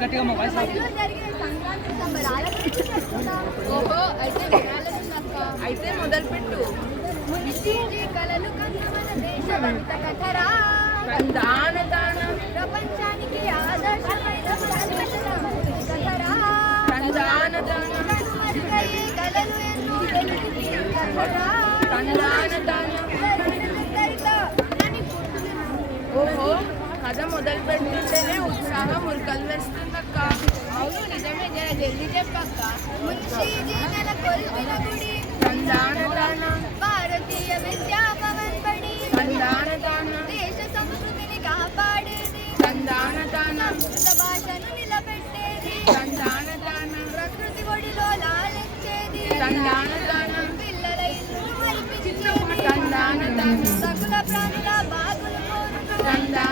గట్టిగా అమ్మ వాయిస్. ఓహో అయితే మొదలుపెట్టు. కన్న మన కథరా దాన దానం ప్రపంచానికి ఆదర్శమైన కథరా దానం దానం ఓహో. కథ మొదలు పెడుతుంటేనే ఉత్సాహం ఉరకలు వేస్తుందక్క అవును నిజమే జర జల్దీ చెప్పక్క. తందాన భారతీయ విద్యా భవన్ బడి తందాన దేశ సంస్కృతిని కాపాడేది. తందాన దానం. సంస్కృత భాషను నిలబెట్టేది. తందాన దానం. ప్రకృతి ఒడిలో లాలించేది. తందాన దానం. పిల్లల ఇల్లు మరిపించేది తందాన దానం. సకుల ప్రాణుల బాగులు కోరును తందాన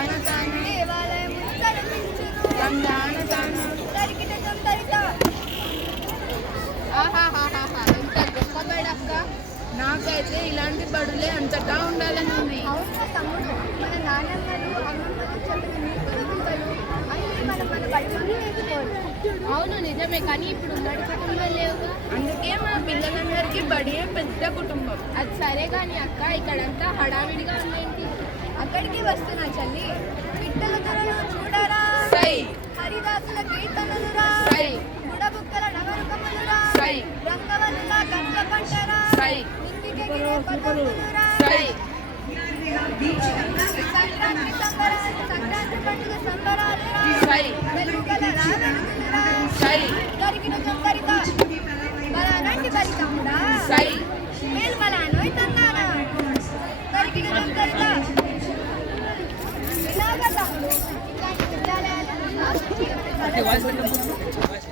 నాకైతే ఇలాంటి బడులే అంతటా ఉండాలని ఉంది. అవునా తమ్ముడు? మన నాన్నమ్మలు అమ్మమ్మలు చెప్పిన నీతులు విలువలు అన్నీ మనం మన బడిలోనే నేర్చుకోవాలి అవును నిజమే కానీ ఇప్పుడు ఉమ్మడి కుటుంబాలు లేవుగా? అందుకే మా పిల్లలందరికీ బడియే పెద్ద కుటుంబం. అది సరే కానీ అక్క ఇక్కడంతా హడావిడిగా ఉందేంటి? అక్కడికి వస్తున్నా చల్లి. పిట్టల ధరలు చూడరా? సై. హరిదాసుల కీర్తనలురా సై. బుడబుక్కల సై. రంగవల్లుల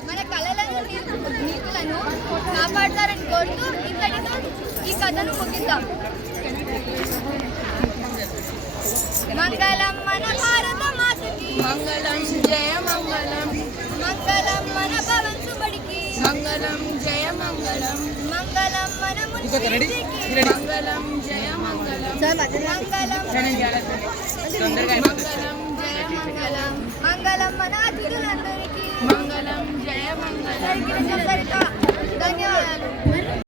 మన కళలను నీతులను కాపాడతారని కోరుతూ ఇంత కథను ముగిద్దాం. మంగళం మన భారత మాతకి మంగళం జయ మంగళం. మంగళం మన భవన్ సుబడికి. మంగళం జయ మంగళం. మంగళం మన మంగళం జయ మంగళం. మంగళం మంగళం జయ మంగళం. మంగళం మన అతిథులందరికీ. మంగళం జయ మంగళం. ధన్యవాదాలు.